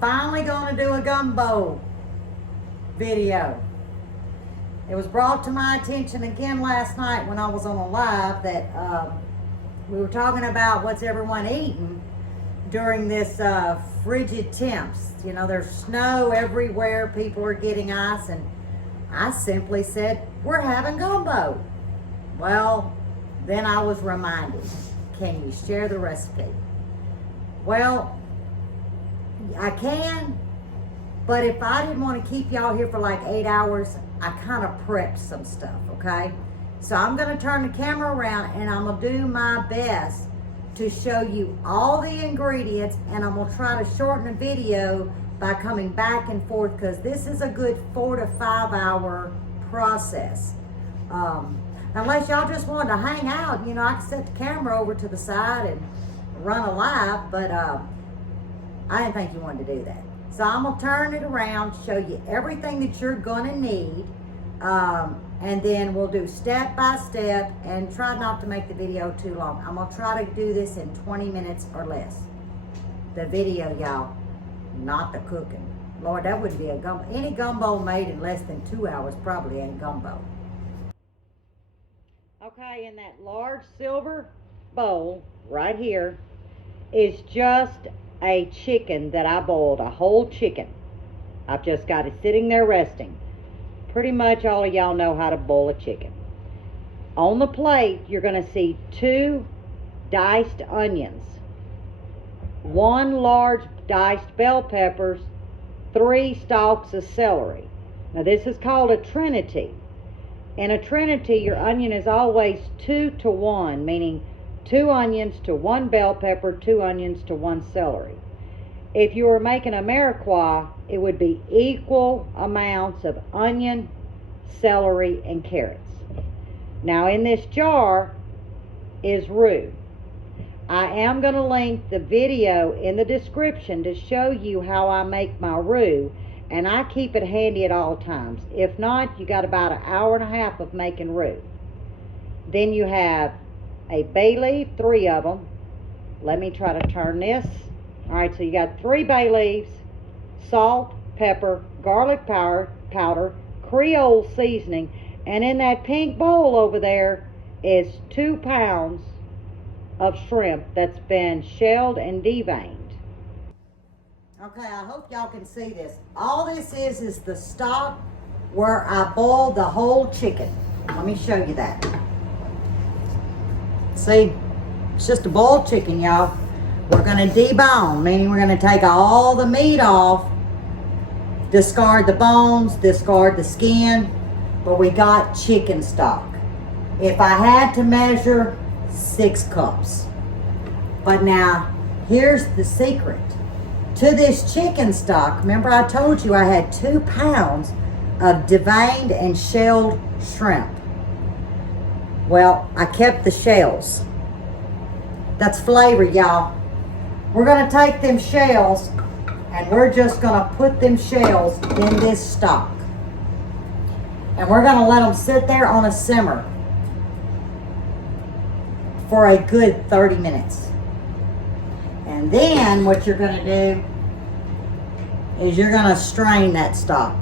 I'm finally going to do a gumbo video. It was brought to my attention again last night when I was on a live that we were talking about what's everyone eating during this frigid temps. You know, there's snow everywhere, people are getting ice, and I simply said, we're having gumbo. Well, then I was reminded, can you share the recipe? Well, I can, but if I didn't want to keep y'all here for like 8 hours, I kind of prepped some stuff, okay? So I'm going to turn the camera around and I'm going to do my best to show you all the ingredients, and I'm going to try to shorten the video by coming back and forth because this is a good 4 to 5 hour process. Unless y'all just wanted to hang out, you know, I could set the camera over to the side and run a live, but I didn't think you wanted to do that. So I'm gonna turn it around, show you everything that you're gonna need, and then we'll do step by step and try not to make the video too long. I'm gonna try to do this in 20 minutes or less. The video, y'all, not the cooking. Lord, that wouldn't be a gumbo. Any gumbo made in less than 2 hours probably ain't gumbo. Okay, in that large silver bowl right here is just a chicken that I boiled, a whole chicken. I've just got it sitting there resting. Pretty much all of y'all know how to boil a chicken. On the plate, you're going to see 2 diced onions, 1 large diced bell peppers, 3 stalks of celery. Now this is called a trinity. In a trinity, your onion is always 2 to 1, meaning 2 onions to 1 bell pepper, 2 onions to 1 celery. If you were making a Mirepoix, it would be equal amounts of onion, celery, and carrots. Now in this jar is roux. I am going to link the video in the description to show you how I make my roux, and I keep it handy at all times. If not, you got about an hour and a half of making roux. Then you have a bay leaf, 3 of them. Let me try to turn this. All right, so you got 3 bay leaves, salt, pepper, garlic powder, Creole seasoning, and in that pink bowl over there is 2 pounds of shrimp that's been shelled and deveined. Okay, I hope y'all can see this. All this is the stock where I boiled the whole chicken. Let me show you that. See, it's just a boiled chicken, y'all. We're gonna debone, meaning we're gonna take all the meat off, discard the bones, discard the skin, but we got chicken stock. If I had to measure, 6 cups. But now, here's the secret. To this chicken stock, remember I told you I had 2 pounds of deveined and shelled shrimp. Well, I kept the shells. That's flavor, y'all. We're gonna take them shells and we're just gonna put them shells in this stock. And we're gonna let them sit there on a simmer for a good 30 minutes. And then what you're gonna do is you're gonna strain that stock,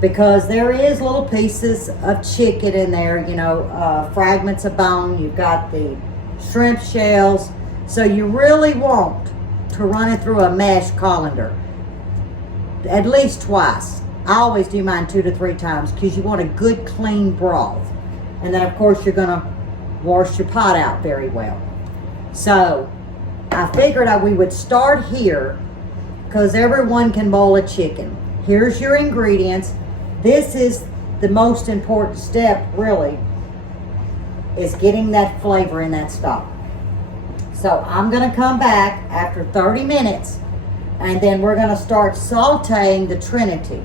because there is little pieces of chicken in there, you know, fragments of bone. You've got the shrimp shells. So you really want to run it through a mesh colander at least twice. I always do mine 2 to 3 times because you want a good clean broth. And then of course you're gonna wash your pot out very well. So I figured we would start here because everyone can boil a chicken. Here's your ingredients. This is the most important step, really, is getting that flavor in that stock. So I'm gonna come back after 30 minutes and then we're gonna start sauteing the trinity.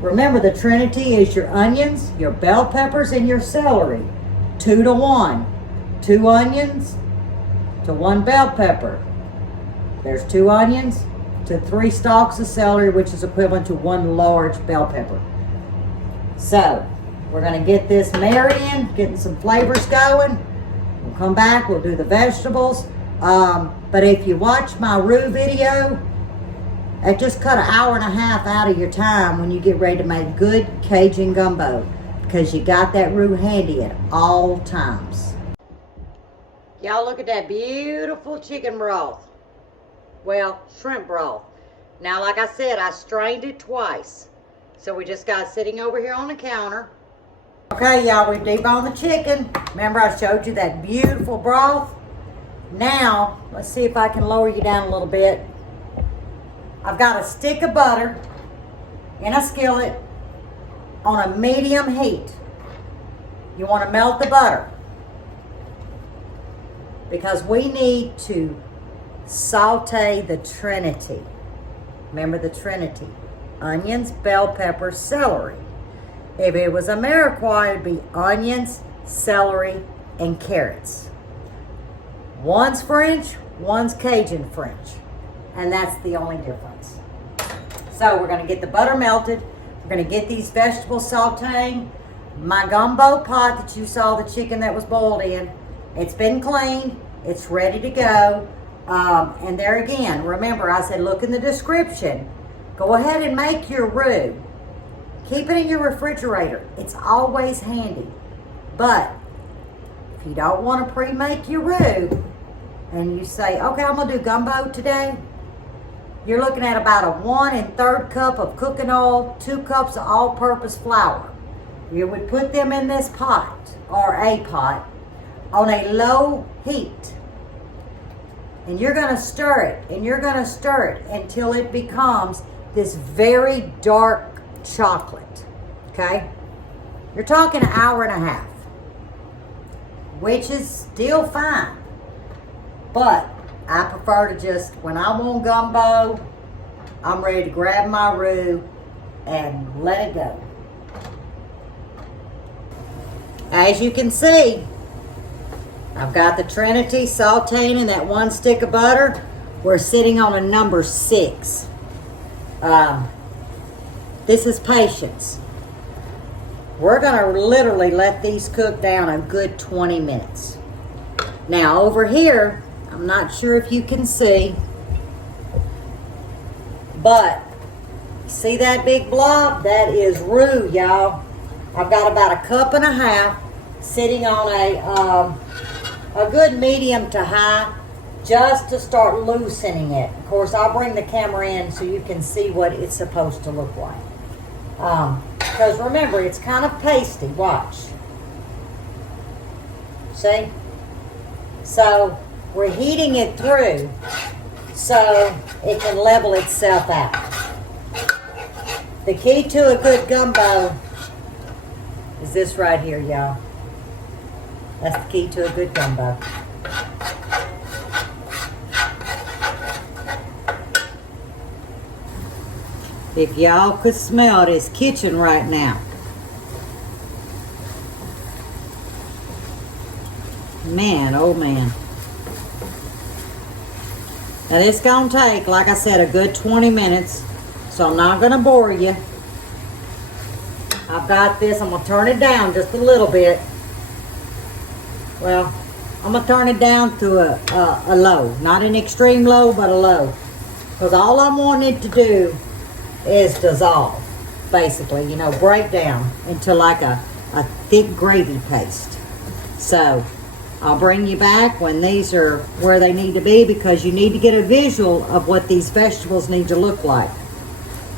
Remember, the trinity is your onions, your bell peppers, and your celery. 2 to 1. 2 onions to 1 bell pepper. There's 2 onions to 3 stalks of celery, which is equivalent to 1 large bell pepper. So we're gonna get this marrying, getting some flavors going. We'll come back, we'll do the vegetables. But if you watch my roux video, It just cut an hour and a half out of your time when you get ready to make good Cajun gumbo, because you got that roux handy at all times. Y'all look at that beautiful chicken broth. Well, shrimp broth. Now, like I said, I strained it twice. So we just got it sitting over here on the counter. Okay, y'all, we've deboned the chicken. Remember I showed you that beautiful broth? Now, let's see if I can lower you down a little bit. I've got a stick of butter in a skillet on a medium heat. You want to melt the butter because we need to saute the Trinity. Remember the Trinity: onions, bell pepper, celery. If it was Ameriquois, it'd be onions, celery, and carrots. One's French, one's Cajun French. And that's the only difference. So we're gonna get the butter melted. We're gonna get these vegetables sauteing. My gumbo pot that you saw the chicken that was boiled in, it's been cleaned, it's ready to go. And there again, remember I said look in the description. Go ahead and make your roux. Keep it in your refrigerator. It's always handy. But if you don't want to pre-make your roux and you say, okay, I'm gonna do gumbo today, you're looking at about a 1 1/3 cup of cooking oil, 2 cups of all-purpose flour. You would put them in this pot or a pot on a low heat. And you're gonna stir it, and you're gonna stir it until it becomes this very dark chocolate, okay? You're talking an hour and a half, which is still fine. But I prefer to just, when I want gumbo, I'm ready to grab my roux and let it go. As you can see, I've got the Trinity sauteing in that 1 stick of butter. We're sitting on a number 6. This is patience. We're gonna literally let these cook down a good 20 minutes. Now over here, I'm not sure if you can see, but see that big blob? That is roux, y'all. I've got about 1.5 cups sitting on a good medium to high, just to start loosening it. Of course, I'll bring the camera in so you can see what it's supposed to look like. Because remember, it's kind of pasty. Watch. See? So we're heating it through so it can level itself out. The key to a good gumbo is this right here, y'all. That's the key to a good gumbo. If y'all could smell this kitchen right now. Man, oh man. Now this gonna take, like I said, a good 20 minutes. So I'm not gonna bore you. I've got this, I'm gonna turn it down just a little bit. Well, I'm gonna turn it down to a low. Not an extreme low, but a low. Because all I'm wanting it to do is dissolve, basically, you know, break down into like a thick gravy paste. So I'll bring you back when these are where they need to be, because you need to get a visual of what these vegetables need to look like.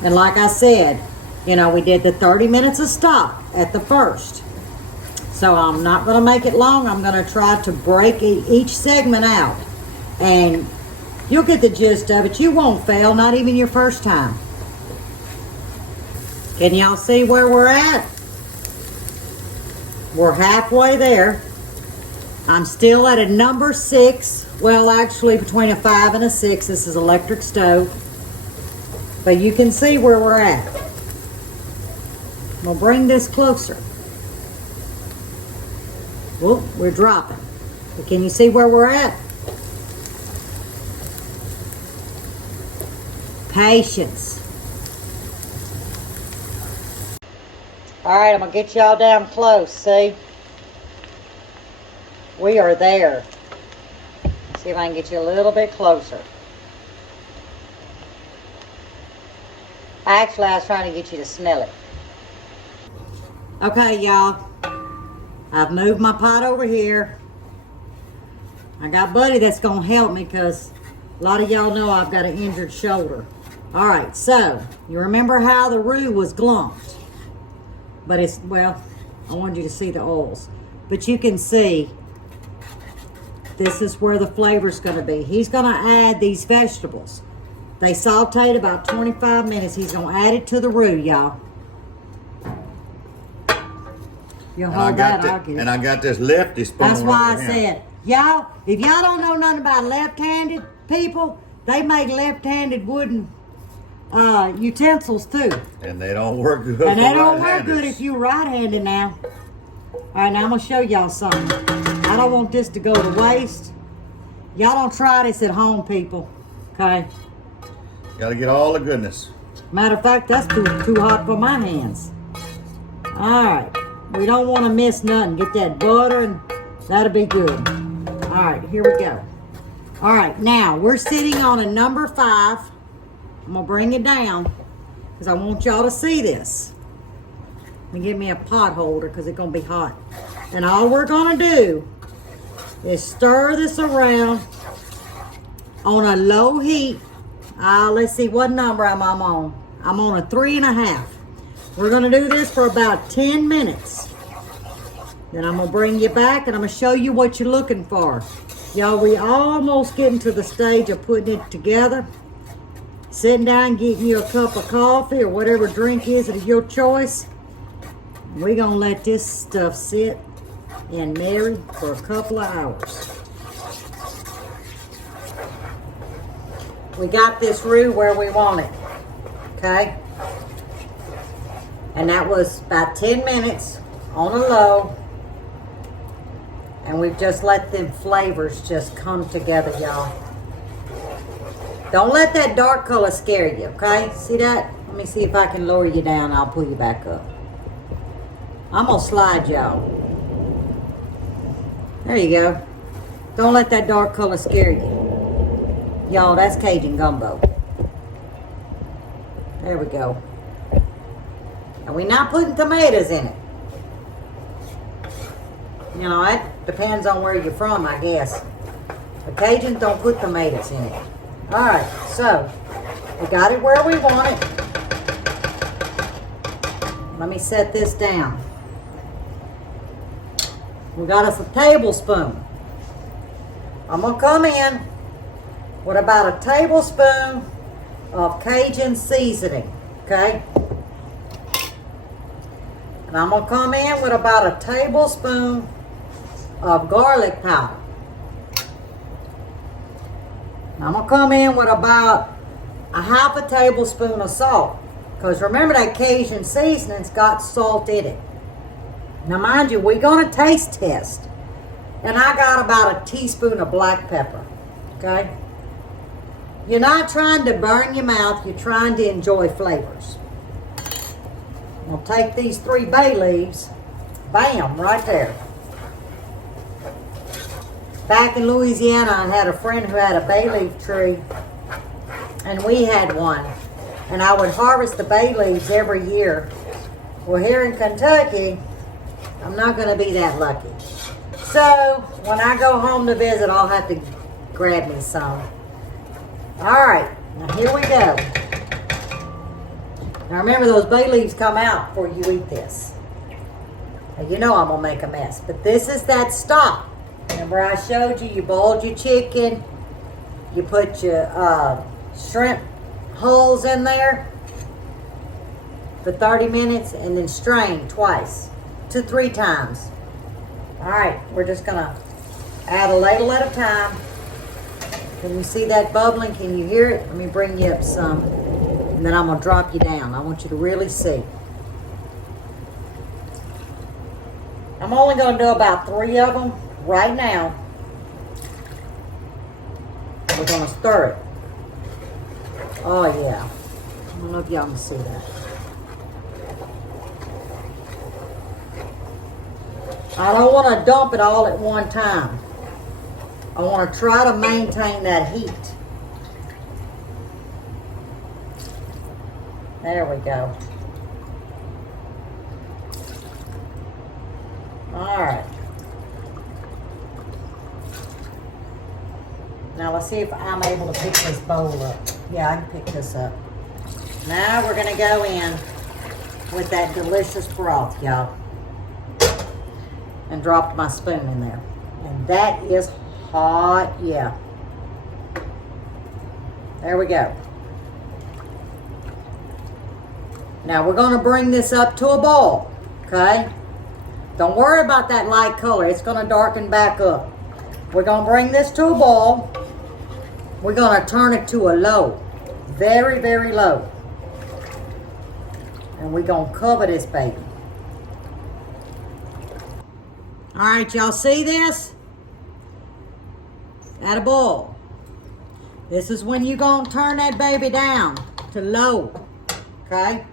And like I said, you know, we did the 30 minutes of stop at the first. So I'm not going to make it long. I'm going to try to break each segment out. And you'll get the gist of it. You won't fail, not even your first time. Can y'all see where we're at? We're halfway there. I'm still at a number 6. Well, actually between a 5 and a 6. This is electric stove. But you can see where we're at. We'll bring this closer. Whoop, we're dropping. But can you see where we're at? Patience. All right, I'm gonna get y'all down close, see? We are there. Let's see if I can get you a little bit closer. Actually, I was trying to get you to smell it. Okay, y'all. I've moved my pot over here. I got Buddy that's going to help me because a lot of y'all know I've got an injured shoulder. All right, so you remember how the roux was glumped? But it's, well, I wanted you to see the oils. But you can see this is where the flavor's going to be. He's going to add these vegetables. They sauteed about 25 minutes. He's going to add it to the roux, y'all. You'll hold that, I'll get it. And I got this lefty spoon. That's why I said, y'all, if y'all don't know nothing about left-handed people, they make left-handed wooden utensils too. And they don't work good. And they don't work good if you're right-handed now. All right, now I'm gonna show y'all something. I don't want this to go to waste. Y'all don't try this at home, people. Okay. Gotta get all the goodness. Matter of fact, that's too hot for my hands. All right. We don't want to miss nothing. Get that butter and that'll be good. All right, here we go. All right, now we're sitting on a number 5. I'm gonna bring it down because I want y'all to see this. Let me get me a pot holder because it's gonna be hot. And all we're gonna do is stir this around on a low heat. Let's see what number I'm on. I'm on a 3.5. We're gonna do this for about 10 minutes. Then I'm gonna bring you back and I'm gonna show you what you're looking for. Y'all, we almost getting to the stage of putting it together. Sitting down, getting you a cup of coffee or whatever drink is of your choice. We're gonna let this stuff sit and marinate for a couple of hours. We got this roux where we want it, okay? And that was about 10 minutes on a low. And we've just let them flavors just come together, y'all. Don't let that dark color scare you, okay? See that? Let me see if I can lower you down. I'll pull you back up. I'm gonna slide y'all. There you go. Don't let that dark color scare you. Y'all, that's Cajun Gumbo. There we go. And we're not putting tomatoes in it. You know, that depends on where you're from, I guess. The Cajuns don't put tomatoes in it. All right, so we got it where we want it. Let me set this down. We got us a tablespoon. I'm gonna come in with about a tablespoon of Cajun seasoning, okay? And I'm gonna come in with about a tablespoon of garlic powder. I'm gonna come in with about a half a tablespoon of salt. Because remember that Cajun seasoning's got salt in it. Now mind you, we're gonna taste test. And I got about a teaspoon of black pepper, okay? You're not trying to burn your mouth, you're trying to enjoy flavors. I'm gonna take these 3 bay leaves, bam, right there. Back in Louisiana, I had a friend who had a bay leaf tree, and we had one. And I would harvest the bay leaves every year. Well, here in Kentucky, I'm not gonna be that lucky. So, when I go home to visit, I'll have to grab me some. All right, now here we go. Now remember, those bay leaves come out before you eat this. Now, you know I'm gonna make a mess, but this is that stock. Remember I showed you, you boiled your chicken, you put your shrimp hulls in there for 30 minutes and then strain twice to 3 times. All right, we're just gonna add a ladle at a time. Can you see that bubbling? Can you hear it? Let me bring you up some, and then I'm gonna drop you down. I want you to really see. I'm only gonna do about 3 of them right now. We're gonna stir it. Oh yeah. I don't know if y'all can see that. I don't want to dump it all at one time. I want to try to maintain that heat. There we go. All right. Now let's see if I'm able to pick this bowl up. Yeah, I can pick this up. Now we're gonna go in with that delicious broth, y'all. And dropped my spoon in there. And that is hot, yeah. There we go. Now we're gonna bring this up to a boil, okay? Don't worry about that light color. It's gonna darken back up. We're gonna bring this to a boil. We're gonna turn it to a low. Very, very low. And we're gonna cover this baby. All right, y'all see this? At a boil. This is when you're gonna turn that baby down to low, okay?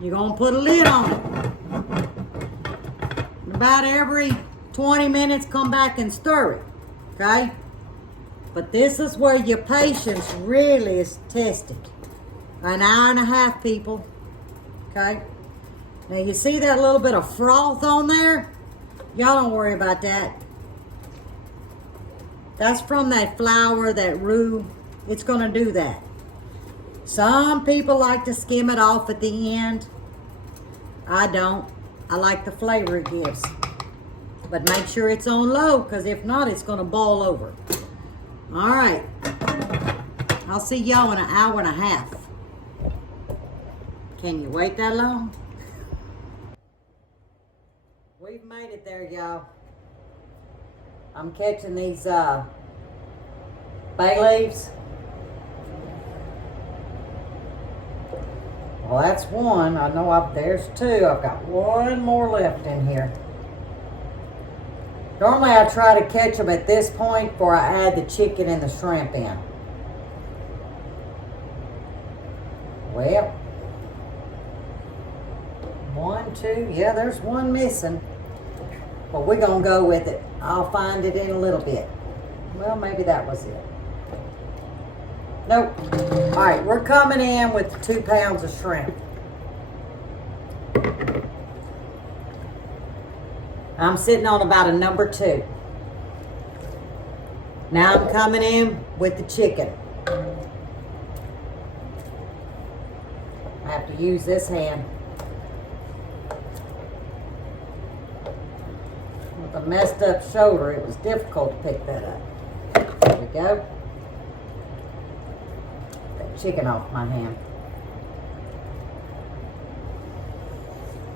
You're gonna put a lid on it. And about every 20 minutes, come back and stir it, okay? But this is where your patience really is tested. An hour and a half, people, okay? Now you see that little bit of froth on there? Y'all don't worry about that. That's from that flour, that roux. It's gonna do that. Some people like to skim it off at the end. I don't. I like the flavor it gives. But make sure it's on low, because if not, it's gonna boil over. All right. I'll see y'all in an hour and a half. Can you wait that long? We've made it there, y'all. I'm catching these bay leaves. Well, that's one. I know there's two. I've got one more left in here. Normally I try to catch them at this point before I add the chicken and the shrimp in. Well, one, two, yeah, there's one missing. But we're gonna go with it. I'll find it in a little bit. Well, maybe that was it. Nope. All right, we're coming in with 2 pounds of shrimp. I'm sitting on about a number 2. Now I'm coming in with the chicken. I have to use this hand. With a messed up shoulder, it was difficult to pick that up. There we go. That chicken off my hand.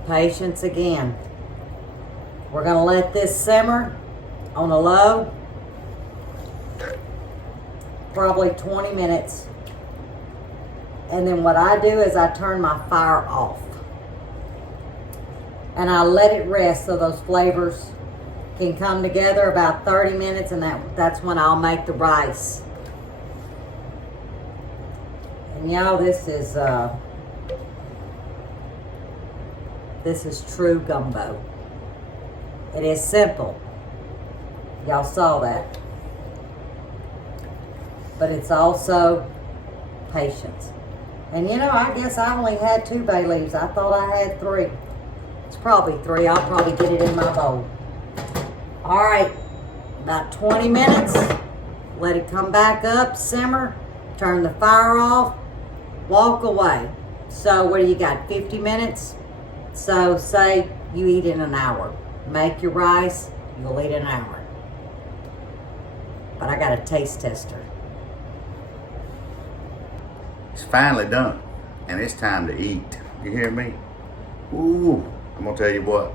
Patience again. We're gonna let this simmer on a low, probably 20 minutes. And then what I do is I turn my fire off. And I let it rest so those flavors can come together about 30 minutes, and that's when I'll make the rice. And y'all, this is true gumbo. It is simple. Y'all saw that. But it's also patience. And you know, I guess I only had 2 bay leaves. I thought I had 3. It's probably 3. I'll probably get it in my bowl. All right, about 20 minutes. Let it come back up, simmer, turn the fire off, walk away. So what do you got, 50 minutes? So say you eat in an hour. Make your rice, you'll eat an hour. But I got a taste tester. It's finally done, and it's time to eat. You hear me? Ooh, I'm gonna tell you what.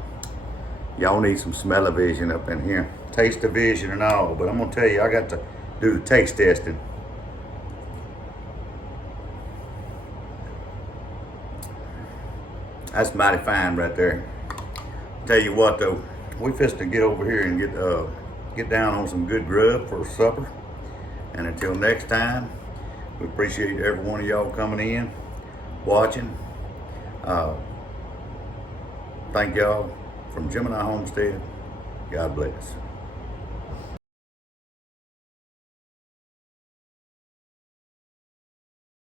Y'all need some smell-o-vision up in here. Taste-o-vision and all, but I'm gonna tell you, I got to do the taste testing. That's mighty fine right there. Tell you what though, we fist to get over here and get down on some good grub for supper. And until next time, we appreciate every one of y'all coming in, watching. Thank y'all from Gemini Homestead. God bless.